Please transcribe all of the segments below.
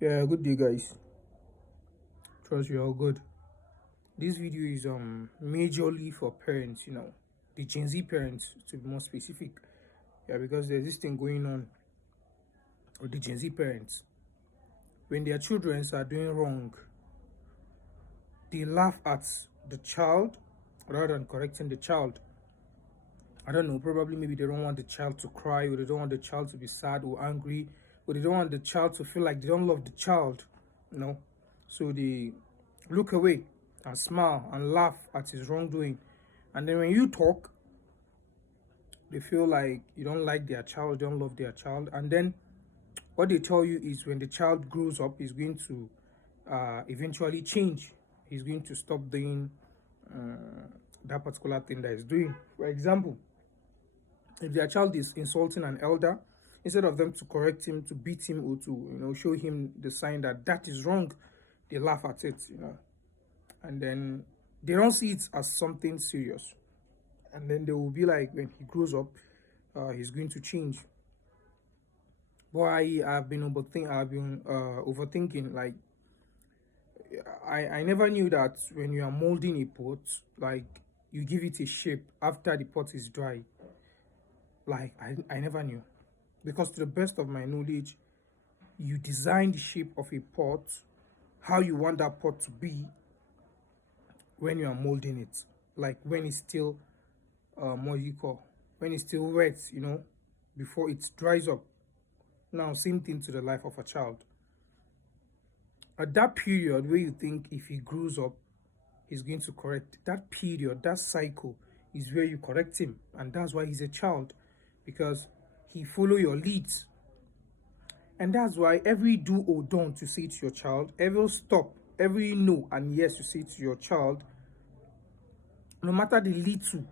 Yeah, good day, guys. Trust you all good. This video is majorly for parents, the Gen Z parents to be more specific. Yeah, because there's this thing going on with the Gen Z parents. When their children are doing wrong, they laugh at the child rather than correcting the child. I don't know, probably maybe they don't want the child to cry, or they don't want the child to be sad or angry, or they don't want the child to feel like they don't love the child, you know. So they look away and smile and laugh at his wrongdoing. And then when you talk, they feel like you don't like their child, don't love their child. And then what they tell you is when the child grows up, he's going to eventually change. He's going to stop doing that particular thing that he's doing. For example, if their child is insulting an elder, instead of them to correct him, to beat him, or to show him the sign that that is wrong, they laugh at it. And then they don't see it as something serious. And then they will be like, when he grows up, he's going to change. But I've been overthinking. Like, I never knew that when you are molding a pot, like, you give it a shape after the pot is dry. Like, I never knew, because to the best of my knowledge, you design the shape of a pot, how you want that pot to be when you are molding it. Like when it's still what do you call, when it's still wet, before it dries up. Now, same thing to the life of a child. At that period where you think if he grows up he's going to correct, that period, that cycle, is where you correct him. And that's why he's a child, because he follow your leads. And that's why every do or don't you say to your child, every stop, every no and yes you say to your child, no matter the little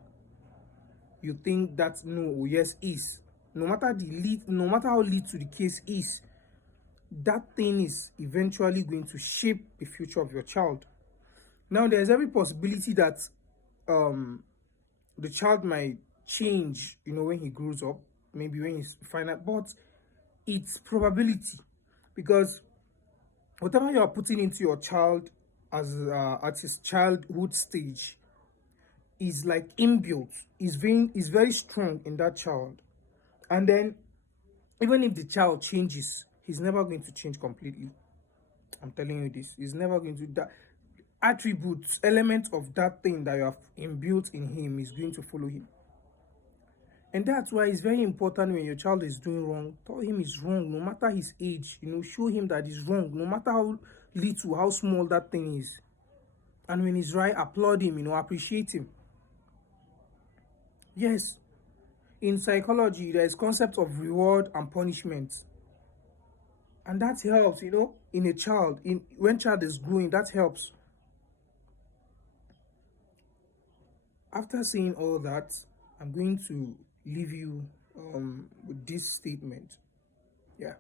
you think that no or yes is, no matter no matter how little the case is, that thing is eventually going to shape the future of your child. Now, there's every possibility that the child might change, when he grows up, maybe when he's final, but it's probability, because whatever you are putting into your child as at his childhood stage is like inbuilt, is very strong in that child. And then even if the child changes, he's never going to change completely. I'm telling you this, he's never going to. That attributes, element of that thing that you have inbuilt in him is going to follow him. And that's why it's very important, when your child is doing wrong, tell him he's wrong, no matter his age. Show him that he's wrong, no matter how little, how small that thing is. And when he's right, applaud him, appreciate him. Yes, in psychology, there is concept of reward and punishment. And that helps, in a child, when child is growing, that helps. After saying all that, I'm going to leave you with this statement. Yeah.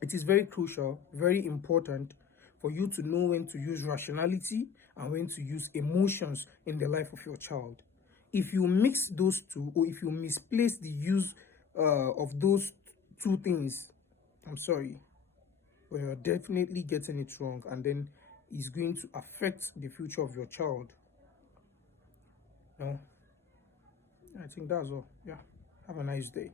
It is very crucial, very important for you to know when to use rationality and when to use emotions in the life of your child. If you mix those two, or if you misplace the use of those two things, I'm sorry, but you're definitely getting it wrong, and then it's going to affect the future of your child. No, I think that's all. Yeah. Have a nice day.